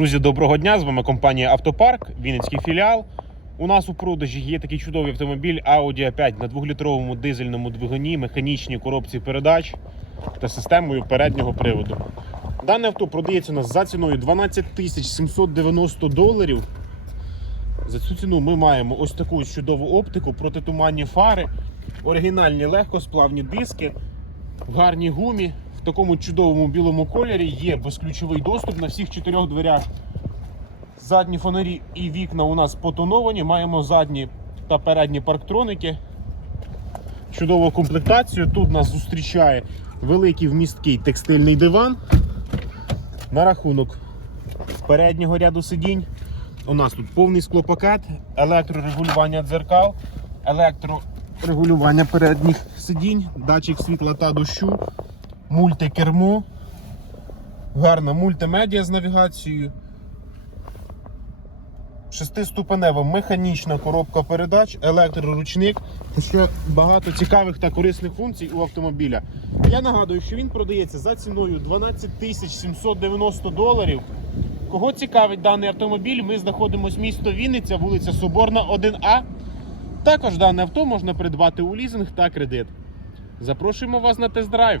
Друзі, доброго дня! З вами компанія Автопарк, Вінницький філіал. У нас у продажі є такий чудовий автомобіль Audi A5 на 2-літровому дизельному двигуні, механічній коробці передач та системою переднього приводу. Дане авто продається у нас за ціною 12 790 доларів. За цю ціну ми маємо ось таку чудову оптику, протитуманні фари, оригінальні легкосплавні диски, в гарній гумі, в такому чудовому білому кольорі є безключовий доступ на всіх чотирьох дверях. Задні фонарі і вікна у нас потоновані. Маємо задні та передні парктроники. Чудову комплектацію. Тут нас зустрічає великий вмісткий текстильний диван. На рахунок переднього ряду сидінь. У нас тут повний склопакет, електрорегулювання дзеркал, електрорегулювання передніх сидінь, датчик світла та дощу, мультикермо, гарна мультимедіа з навігацією. Шестиступенева механічна коробка передач, електроручник. Ще багато цікавих та корисних функцій у автомобіля. Я нагадую, що він продається за ціною 12 тисяч 790 доларів. Кого цікавить даний автомобіль, ми знаходимося місто Вінниця, вулиця Соборна, 1А. Також дане авто можна придбати у лізинг та кредит. Запрошуємо вас на тест-драйв.